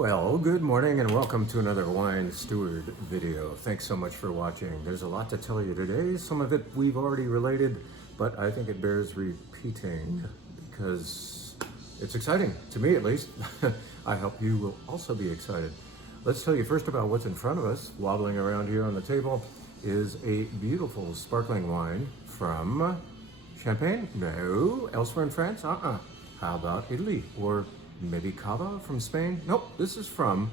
Well, good morning and welcome to another Wine Steward video. Thanks so much for watching. There's a lot to tell you today. Some of it we've already related, but I think it bears repeating because it's exciting, to me at least. I hope you will also be excited. Let's tell you first about what's in front of us. Wobbling around here on the table is a beautiful sparkling wine from Champagne? No. Elsewhere in France? How about Italy? Or maybe Cava from Spain? Nope, this is from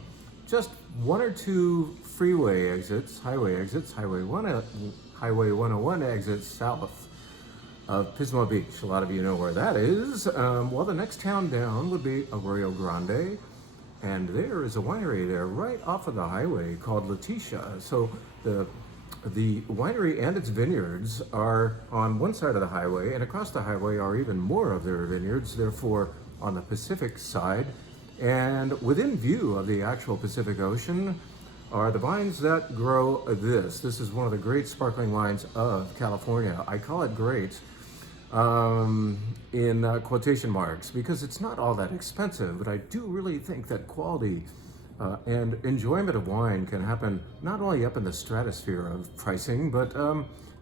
just one or two freeway exits, highway 101 exits south of Pismo Beach. A lot of you know where that is. Well, the next town down would be Arroyo Grande, and there is a winery there right off of the highway called Letitia. So the winery and its vineyards are on one side of the highway, and across the highway are even more of their vineyards, therefore on the Pacific side. And within view of the actual Pacific Ocean are the vines that grow this. This is one of the great sparkling wines of California. I call it great in quotation marks because it's not all that expensive, but I do really think that quality and enjoyment of wine can happen not only up in the stratosphere of pricing, but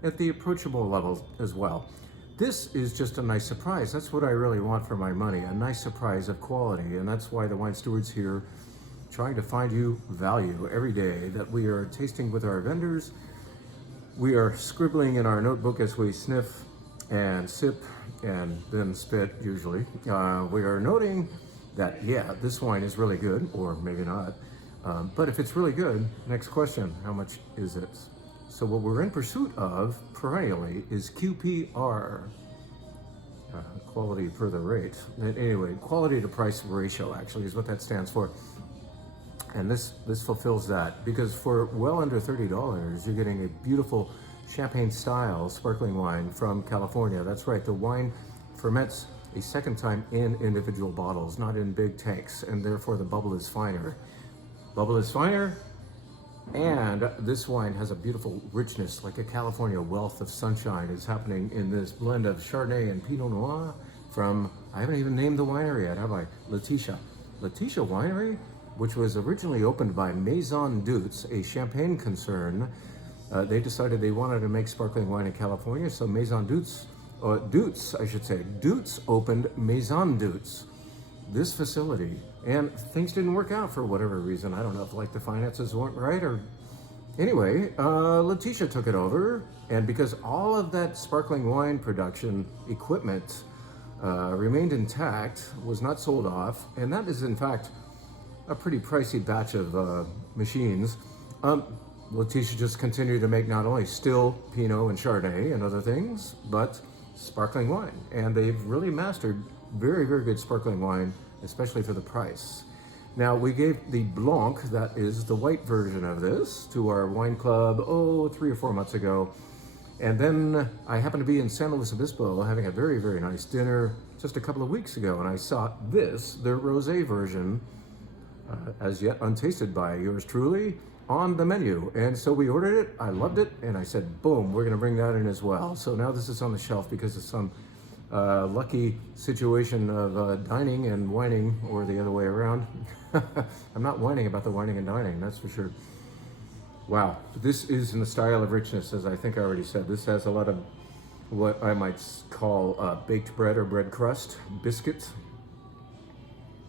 at the approachable level as well. This is just a nice surprise. That's what I really want for my money, a nice surprise of quality. And that's why the Wine Steward's here, trying to find you value every day that we are tasting with our vendors. We are scribbling in our notebook as we sniff and sip and then spit, usually. We are noting that, yeah, this wine is really good, or maybe not. But if it's really good, next question, how much is it? So what we're in pursuit of perennially is QPR, quality per the rate. Anyway, quality to price ratio actually is what that stands for. And this fulfills that, because for well under $30, you're getting a beautiful champagne style sparkling wine from California. That's right, the wine ferments a second time in individual bottles, not in big tanks, and therefore the bubble is finer. Bubble is finer, and this wine has a beautiful richness, like a California wealth of sunshine is happening in this blend of Chardonnay and Pinot Noir from, I haven't even named the winery yet, have I? Letitia. Letitia Winery, which was originally opened by Maison Dutz, a champagne concern. They decided they wanted to make sparkling wine in California, so Maison Dutz, Dutz opened Maison Dutz, this facility, and things didn't work out for whatever reason. I don't know if like the finances weren't right or anyway, Letitia took it over, and because all of that sparkling wine production equipment remained intact, was not sold off, and that is in fact a pretty pricey batch of machines. Letitia just continued to make not only still Pinot and Chardonnay and other things, but sparkling wine, and they've really mastered very, very good sparkling wine, especially for the price. Now, we gave the Blanc, that is the white version of this, to our wine club, 3 or 4 months ago. And then I happened to be in San Luis Obispo having a very, very nice dinner just a couple of weeks ago, and I saw this, the rosé version, as yet untasted by yours truly, on the menu. And so we ordered it, I loved it, and I said, boom, we're gonna bring that in as well. So now this is on the shelf because of some lucky situation of dining and wining, or the other way around. I'm not whining about the wining and dining, that's for sure. Wow, this is in the style of richness, as I think I already said. This has a lot of what I might call baked bread or bread crust, biscuit,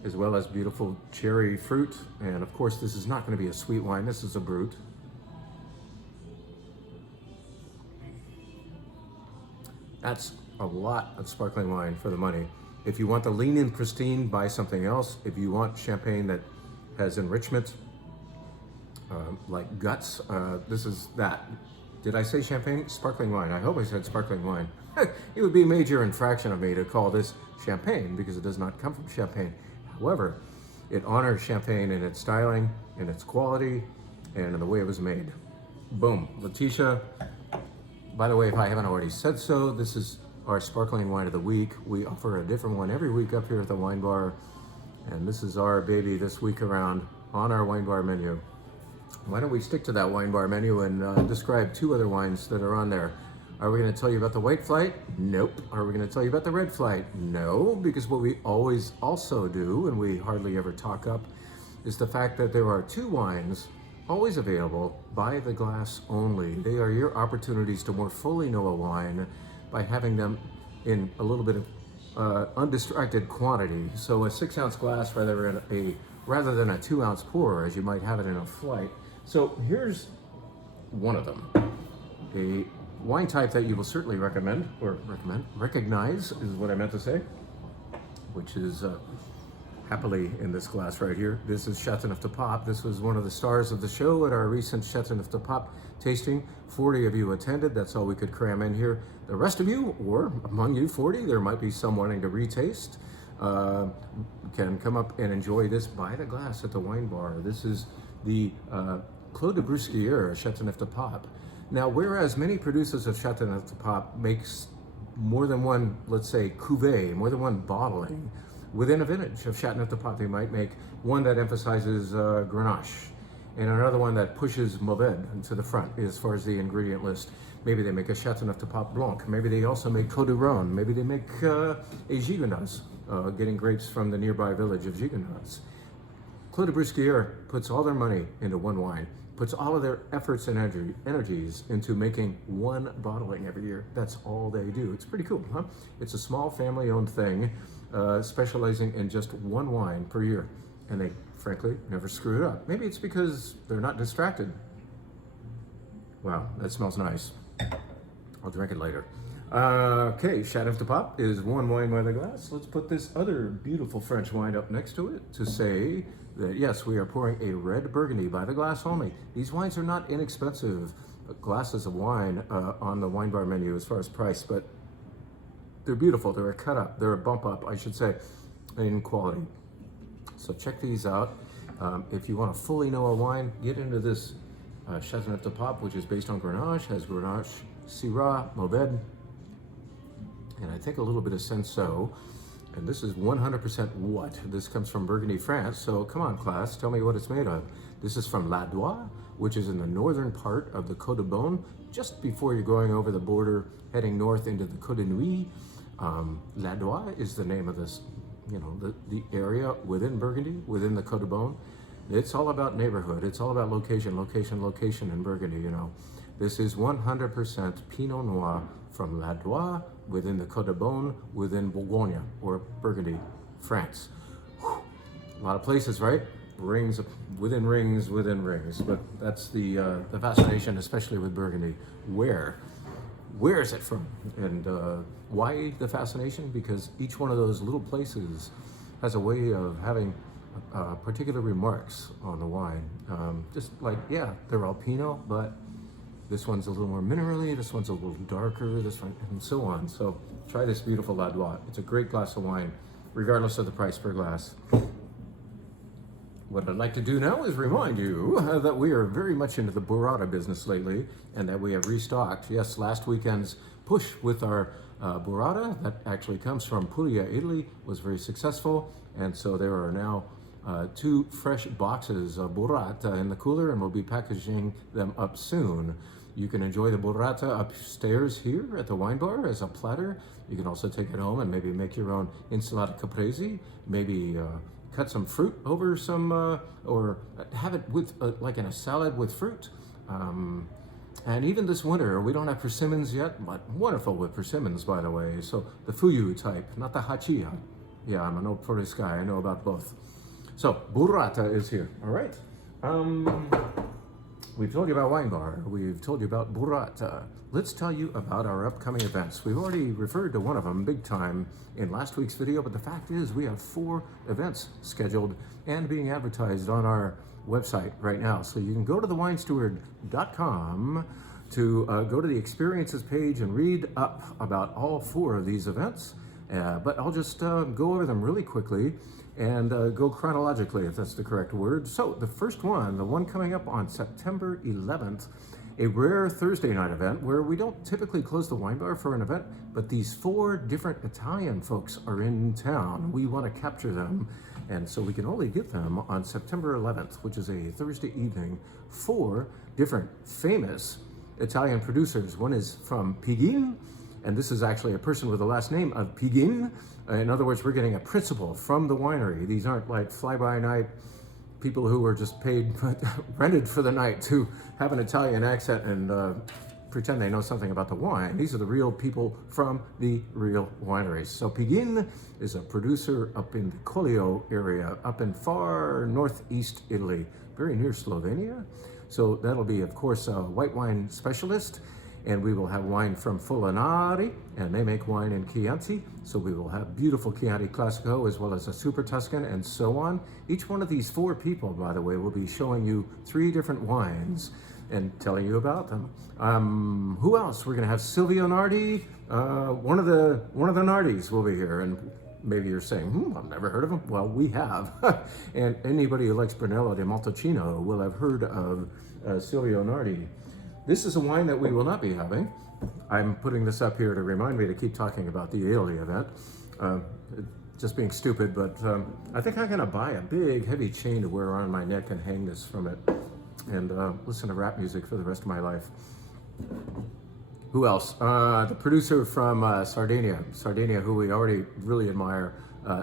as well as beautiful cherry fruit. And of course, this is not going to be a sweet wine, this is a brut. That's a lot of sparkling wine for the money. If you want the lean and pristine, buy something else. If you want champagne that has enrichment, like guts, this is that. Did I say champagne? Sparkling wine. I hope I said sparkling wine. It would be a major infraction of me to call this champagne because it does not come from Champagne. However, it honors champagne in its styling, in its quality, and in the way it was made. Boom, Letitia. By the way, if I haven't already said so, this is our sparkling wine of the week. We offer a different one every week up here at the Wine Bar, and this is our baby this week around on our Wine Bar menu. Why don't we stick to that Wine Bar menu and describe 2 other wines that are on there. Are we going to tell you about the white flight? Nope. Are we going to tell you about the red flight? No, because what we always also do, and we hardly ever talk up, is the fact that there are two wines always available by the glass only. They are your opportunities to more fully know a wine by having them in a little bit of undistracted quantity. So a 6-ounce glass rather than a 2-ounce pour, as you might have it in a flight. So here's one of them. A wine type that you will certainly recognize is what I meant to say, which is happily in this glass right here. This is Chateauneuf du Pape. This was one of the stars of the show at our recent Chateauneuf du Pape tasting. 40 of you attended. That's all we could cram in here. The rest of you, or among you 40, there might be some wanting to retaste, can come up and enjoy this by the glass at the wine bar. This is the Clos de Brusquière Chateauneuf du Pape. Now, whereas many producers of Chateauneuf du Pape makes more than one, let's say, cuvée, more than one bottling, within a vintage of Chateauneuf du Pape, they might make one that emphasizes Grenache and another one that pushes Mourvèdre to the front as far as the ingredient list. Maybe they make a Chateauneuf du Pape Blanc. Maybe they also make Côtes du Rhône. Maybe they make a Gigondas, getting grapes from the nearby village of Gigondas. Clos de Brusquière puts all their money into one wine, puts all of their efforts and energies into making one bottling every year. That's all they do. It's pretty cool, huh? It's a small family-owned thing, specializing in just one wine per year. And they, frankly, never screw it up. Maybe it's because they're not distracted. Wow, that smells nice. I'll drink it later. Okay, Chateauneuf du Pape is one wine by the glass. Let's put this other beautiful French wine up next to it to say that, yes, we are pouring a red Burgundy by the glass only. These wines are not inexpensive glasses of wine on the wine bar menu as far as price, but they're beautiful. They're a cut up. They're a bump up, I should say, in quality. So check these out. If you want to fully know a wine, get into this Chateauneuf du Pape, which is based on Grenache, has Grenache, Syrah, Mourvèdre, and I think a little bit of Cinsault. And this is 100% what? This comes from Burgundy, France. So come on, class, tell me what it's made of. This is from Ladois, which is in the northern part of the Côte de Beaune, just before you're going over the border, heading north into the Côte de Nuits. Ladois is the name of this, you know, the area within Burgundy, within the Côte de Beaune. It's all about neighborhood. It's all about location, location, location in Burgundy, you know. This is 100% Pinot Noir from Ladois, within the Côte de Beaune, within Bourgogne, or Burgundy, France. Whew. A lot of places, right? Rings within rings within rings. But that's the fascination, especially with Burgundy. Where is it from? And why the fascination? Because each one of those little places has a way of having particular remarks on the wine. Just like, yeah, they're all Pinot, but this one's a little more minerally, this one's a little darker, this one, and so on. So try this beautiful Ladois. It's a great glass of wine, regardless of the price per glass. What I'd like to do now is remind you that we are very much into the burrata business lately, and that we have restocked. Yes, last weekend's push with our burrata, that actually comes from Puglia, Italy, was very successful. And so there are now 2 fresh boxes of burrata in the cooler, and we'll be packaging them up soon. You can enjoy the burrata upstairs here at the wine bar as a platter. You can also take it home and maybe make your own insalata caprese, maybe cut some fruit over some, or have it with like in a salad with fruit. And even this winter, we don't have persimmons yet, but wonderful with persimmons, by the way. So the fuyu type, not the hachia. Yeah, I'm an old Portuguese guy, I know about both. So burrata is here, all right? We've told you about wine bar, we've told you about burrata. Let's tell you about our upcoming events. We've already referred to one of them big time in last week's video, but the fact is we have 4 events scheduled and being advertised on our website right now. So you can go to thewinesteward.com to go to the experiences page and read up about all 4 of these events. But I'll just go over them really quickly and go chronologically, if that's the correct word. So the first one, the one coming up on September 11th, a rare Thursday night event where we don't typically close the wine bar for an event, but these 4 different Italian folks are in town. We want to capture them, and so we can only get them on September 11th, which is a Thursday evening. 4 different famous Italian producers. One is from Piguin, and this is actually a person with the last name of Piguin. In other words, we're getting a principal from the winery. These aren't like fly-by-night people who were just paid, rented for the night to have an Italian accent and pretend they know something about the wine. These are the real people from the real wineries. So Pighin is a producer up in the Collio area, up in far northeast Italy, very near Slovenia. So that'll be, of course, a white wine specialist. And we will have wine from Folinari, and they make wine in Chianti. So we will have beautiful Chianti Classico as well as a Super Tuscan and so on. Each one of these 4 people, by the way, will be showing you 3 different wines and telling you about them. Who else? We're gonna have Silvio Nardi. One of the Nardis will be here, and maybe you're saying, I've never heard of him. Well, we have. And anybody who likes Brunello di Montalcino will have heard of Silvio Nardi. This is a wine that we will not be having. I'm putting this up here to remind me to keep talking about the Italy event. Just being stupid, but I think I'm gonna buy a big, heavy chain to wear around my neck and hang this from it and listen to rap music for the rest of my life. Who else? The producer from Sardinia, who we already really admire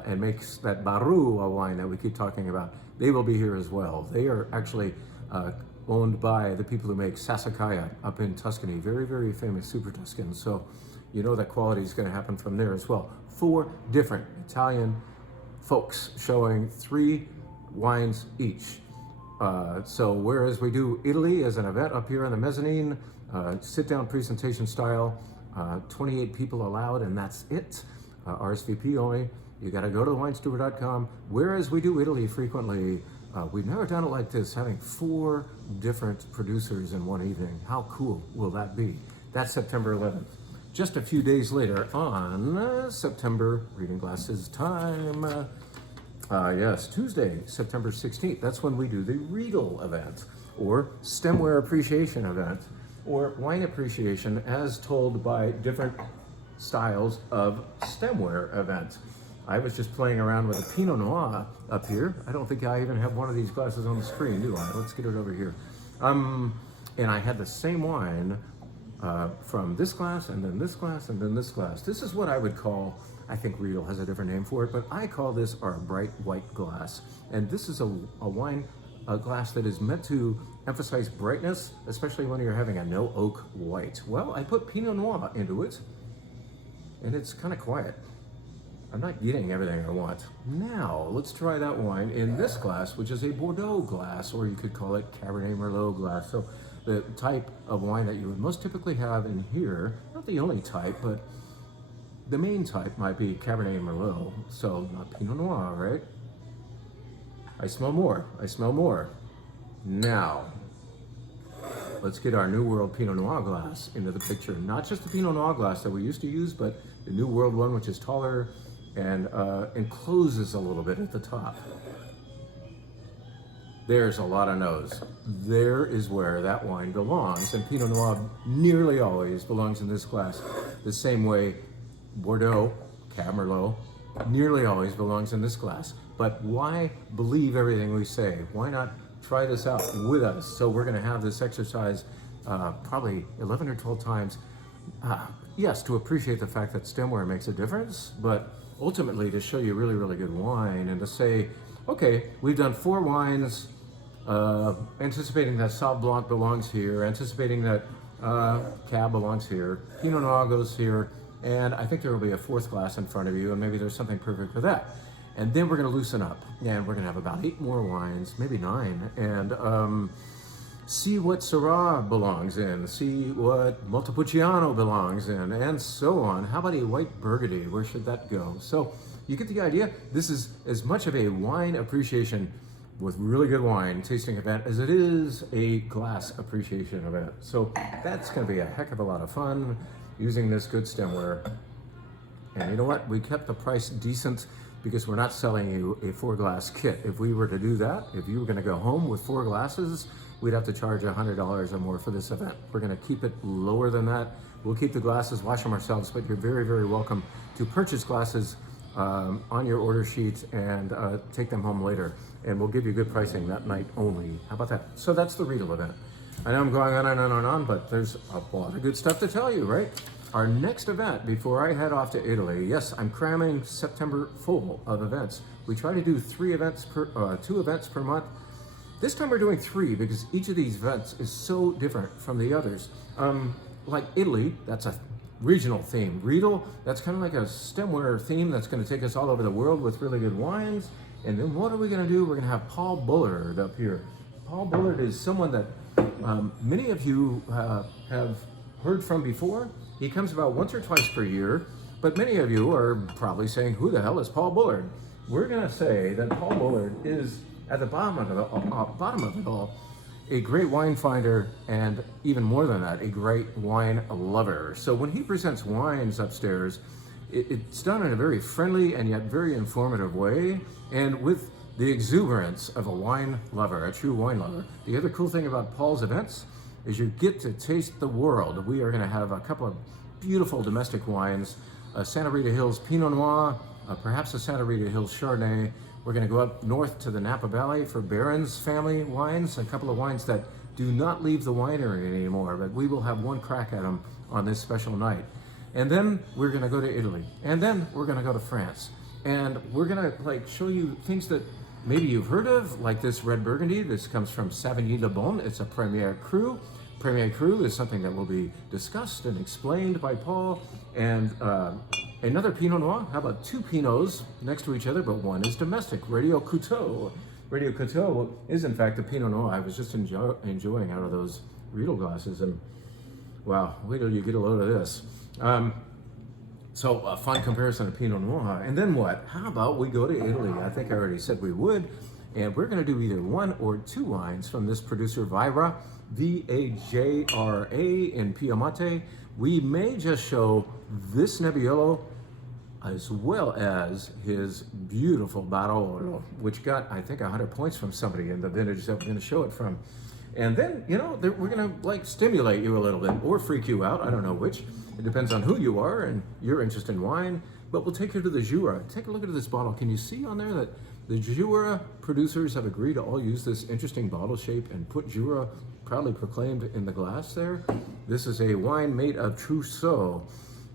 and makes that Barua wine that we keep talking about. They will be here as well. They are actually owned by the people who make Sassicaia up in Tuscany, very, very famous Super Tuscan. So you know that quality is going to happen from there as well. 4 different Italian folks showing 3 wines each. So whereas we do Italy as an event up here on the mezzanine, sit-down presentation style, 28 people allowed, and that's it. RSVP only. You got to go to thewinesteward.com. Whereas we do Italy frequently, we've never done it like this, having 4 different producers in one evening. How cool will that be? That's September 11th. Just a few days later on September, reading glasses time, yes, Tuesday, September 16th. That's when we do the Riedel event, or Stemware Appreciation event, or wine appreciation as told by different styles of stemware event. I was just playing around with a Pinot Noir up here. I don't think I even have one of these glasses on the screen, do I? Let's get it over here. And I had the same wine from this glass, and then this glass, and then this glass. This is what I would call, I think Riedel has a different name for it, but I call this our bright white glass. And this is a wine, a glass that is meant to emphasize brightness, especially when you're having a no oak white. Well, I put Pinot Noir into it, and it's kind of quiet. I'm not getting everything I want. Now, let's try that wine in this glass, which is a Bordeaux glass, or you could call it Cabernet Merlot glass. So the type of wine that you would most typically have in here, not the only type, but the main type might be Cabernet Merlot. So not Pinot Noir, right? I smell more, I smell more. Now, let's get our New World Pinot Noir glass into the picture. Not just the Pinot Noir glass that we used to use, but the New World one, which is taller and encloses a little bit at the top. There's a lot of nose. There is where that wine belongs, and Pinot Noir nearly always belongs in this glass, the same way Bordeaux, Cab Merlot, nearly always belongs in this glass. But why believe everything we say? Why not try this out with us? So we're gonna have this exercise probably 11 or 12 times. Yes, to appreciate the fact that stemware makes a difference, but ultimately to show you really, really good wine and to say, okay, we've done 4 wines, anticipating that Sauv Blanc belongs here, anticipating that Cab belongs here, Pinot Noir goes here, and I think there will be a 4th glass in front of you, and maybe there's something perfect for that. And then we're gonna loosen up, and we're gonna have about 8 more wines, maybe 9, and see what Syrah belongs in, see what Montepulciano belongs in, and so on. How about a white Burgundy? Where should that go? So you get the idea. This is as much of a wine appreciation with really good wine tasting event as it is a glass appreciation event. So that's gonna be a heck of a lot of fun using this good stemware. And you know what? We kept the price decent because we're not selling you a 4-glass kit. If we were to do that, if you were gonna go home with 4 glasses, we'd have to charge $100 or more for this event. We're gonna keep it lower than that. We'll keep the glasses, wash them ourselves, but you're very, very welcome to purchase glasses on your order sheet and take them home later. And we'll give you good pricing that night only. How about that? So that's the Riedel event. I know I'm going on and on and on, but there's a lot of good stuff to tell you, right? Our next event, before I head off to Italy, yes, I'm cramming September full of events. We try to do 2 events per month. This time we're doing 3 because each of these events is so different from the others. Like Italy, that's a regional theme. Riedel, that's kind of like a stemware theme that's going to take us all over the world with really good wines. And then what are we going to do? We're going to have Paul Bullard up here. Paul Bullard is someone that many of you have heard from before. He comes about once or twice per year, but many of you are probably saying, who the hell is Paul Bullard? We're going to say that Paul Bullard is at the bottom of it all, a great wine finder, and even more than that, a great wine lover. So when he presents wines upstairs, it's done in a very friendly and yet very informative way, and with the exuberance of a wine lover, a true wine lover. The other cool thing about Paul's events is you get to taste the world. We are going to have a couple of beautiful domestic wines, a Santa Rita Hills Pinot Noir, perhaps a Santa Rita Hills Chardonnay. We're going to go up north to the Napa Valley for Barron's family wines, a couple of wines that do not leave the winery anymore, but we will have one crack at them on this special night. And then we're going to go to Italy, and then we're going to go to France, and we're going to show you things that maybe you've heard of, like this red Burgundy. This comes from Savigny-le-Bon. It's a Premier Cru. Premier Cru is something that will be discussed and explained by Paul. And another Pinot Noir. How about 2 Pinots next to each other, but one is domestic. Radio Couteau. Radio Couteau is in fact the Pinot Noir I was just enjoying out of those Riedel glasses. And wow, wait till you get a load of this. So a fun comparison to Pinot Noir. And then what? How about we go to Italy? I think I already said we would. And we're going to do either 1 or 2 wines from this producer, Vajra, V-A-J-R-A in Piemonte. We may just show this Nebbiolo as well as his beautiful Barolo, which got, I think, 100 points from somebody in the vintage that we're going to show it from. And then, you know, we're going to stimulate you a little bit or freak you out. I don't know which. It depends on who you are and your interest in wine. But we'll take you to the Jura. Take a look at this bottle. Can you see on there that the Jura producers have agreed to all use this interesting bottle shape and put Jura proudly proclaimed in the glass there? This is a wine made of Trousseau.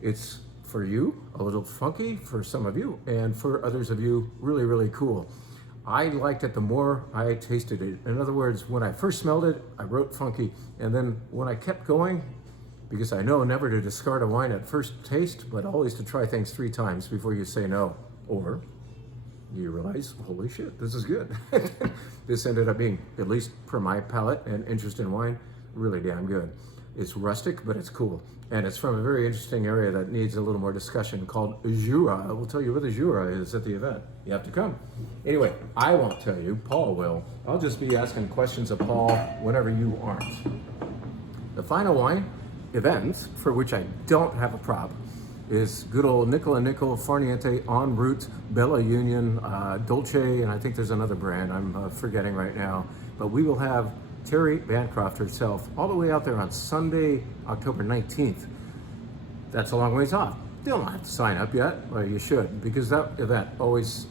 It's, for you, a little funky for some of you, and for others of you, really, really cool. I liked it the more I tasted it. In other words, when I first smelled it, I wrote funky, and then when I kept going, because I know never to discard a wine at first taste, but always to try things 3 times before you say no, or you realize, holy shit, this is good. This ended up being, at least per my palate and interest in wine, really damn good. It's rustic, but it's cool. And it's from a very interesting area that needs a little more discussion called Jura. I will tell you where the Jura is at the event. You have to come. Anyway, I won't tell you, Paul will. I'll just be asking questions of Paul whenever you aren't. The final wine event, for which I don't have a prop, is good old Nickel & Nickel Farniente En Route Bella Union Dolce, and I think there's another brand I'm forgetting right now. But we will have Terry Bancroft herself all the way out there on Sunday, October 19th. That's a long ways off. You don't have to sign up yet, or you should, because that event always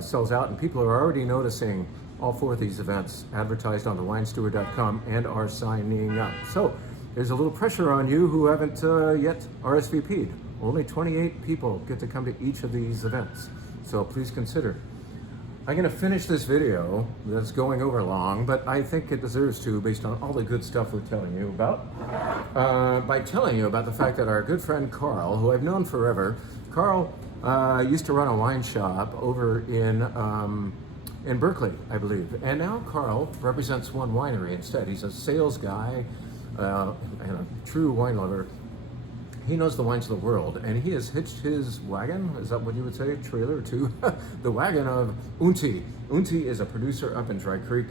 sells out, and people are already noticing all 4 of these events advertised on thewinesteward.com and are signing up. So there's a little pressure on you who haven't yet RSVP'd. Only 28 people get to come to each of these events, so please consider. I'm going to finish this video that's going over long, but I think it deserves to based on all the good stuff we're telling you about, by telling you about the fact that our good friend Carl, who I've known forever, Carl used to run a wine shop over in Berkeley, I believe, and now Carl represents one winery instead. He's a sales guy and a true wine lover. He knows the wines of the world, and he has hitched his wagon, is that what you would say, trailer, to the wagon of Unti. Unti is a producer up in Dry Creek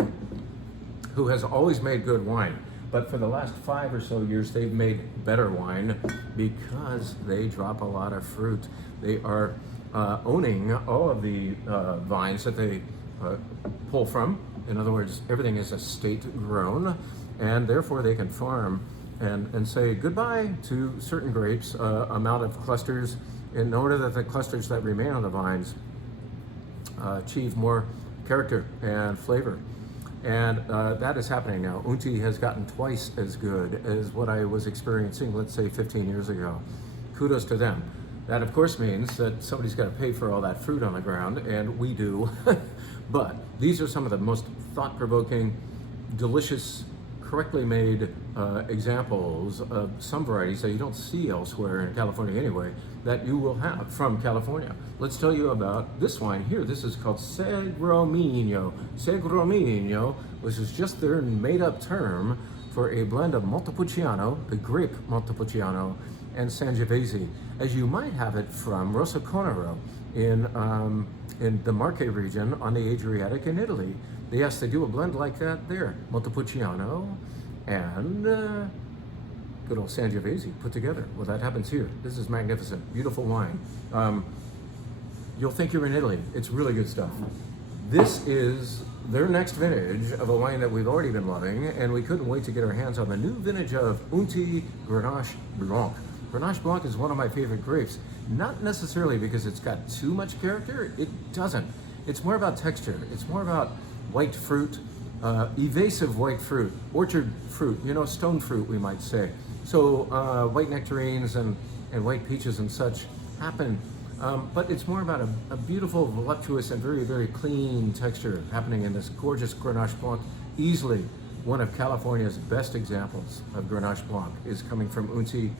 who has always made good wine, but for the last 5 or so years, they've made better wine because they drop a lot of fruit. They are owning all of the vines that they pull from. In other words, everything is estate grown, and therefore they can farm and say goodbye to certain grapes, amount of clusters, in order that the clusters that remain on the vines achieve more character and flavor. And that is happening now. Unti has gotten twice as good as what I was experiencing, let's say 15 years ago. Kudos to them. That, of course, means that somebody's got to pay for all that fruit on the ground, and we do. But these are some of the most thought-provoking, delicious, correctly made examples of some varieties that you don't see elsewhere in California anyway, that you will have from California. Let's tell you about this wine here. This is called Segromino. Segromino, which is just their made-up term for a blend of Montepulciano, the grape Montepulciano, and Sangiovese, as you might have it from Rosso Conero in the Marche region on the Adriatic in Italy. Yes, they do a blend like that there. Montepulciano and good old Sangiovese put together. Well, that happens here. This is magnificent, beautiful wine. You'll think you're in Italy. It's really good stuff. This is their next vintage of a wine that we've already been loving, and we couldn't wait to get our hands on the new vintage of Unti Grenache Blanc. Grenache Blanc is one of my favorite grapes, not necessarily because it's got too much character. It doesn't. It's more about texture. It's more about white fruit, evasive white fruit, orchard fruit, stone fruit, we might say. So white nectarines and white peaches and such happen, but it's more about a beautiful, voluptuous, and very, very clean texture happening in this gorgeous Grenache Blanc. Easily one of California's best examples of Grenache Blanc is coming from Unti,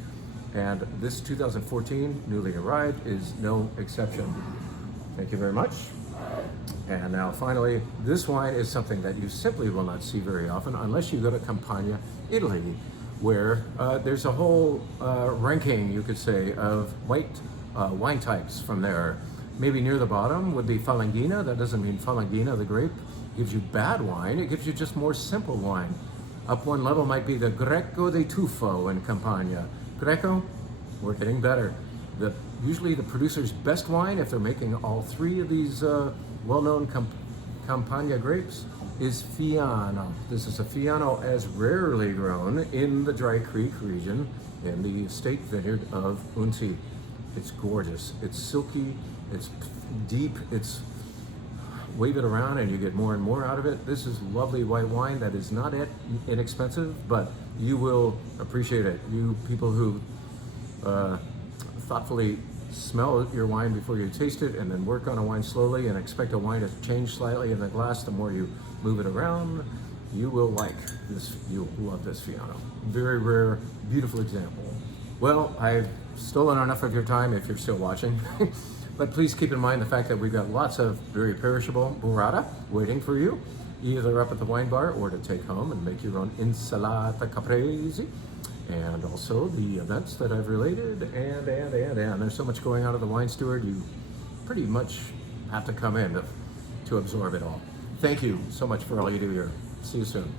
and this 2014 newly arrived is no exception. Thank you very much. And now finally, this wine is something that you simply will not see very often unless you go to Campania, Italy, where there's a whole ranking, you could say, of white wine types from there. Maybe near the bottom would be Falanghina. That doesn't mean Falanghina, the grape, gives you bad wine. It gives you just more simple wine. Up one level might be the Greco di Tufo in Campania. Greco, we're getting better. Usually the producer's best wine, if they're making all three of these well-known Campania grapes, is Fiano. This is a Fiano as rarely grown in the Dry Creek region in the estate vineyard of Unti. It's gorgeous. It's silky. It's deep. It's wave it around and you get more and more out of it. This is lovely white wine that is not inexpensive, but you will appreciate it. You people who thoughtfully smell your wine before you taste it and then work on a wine slowly and expect a wine to change slightly in the glass the more you move it around, you will like this. You'll love this Fiano. Very rare, beautiful example. Well, I've stolen enough of your time if you're still watching. But please keep in mind the fact that we've got lots of very perishable burrata waiting for you, either up at the wine bar or to take home and make your own insalata caprese. And also the events that I've related, and there's so much going on at the Wine Steward, you pretty much have to come in to absorb it all. Thank you so much for all you do here. See you soon.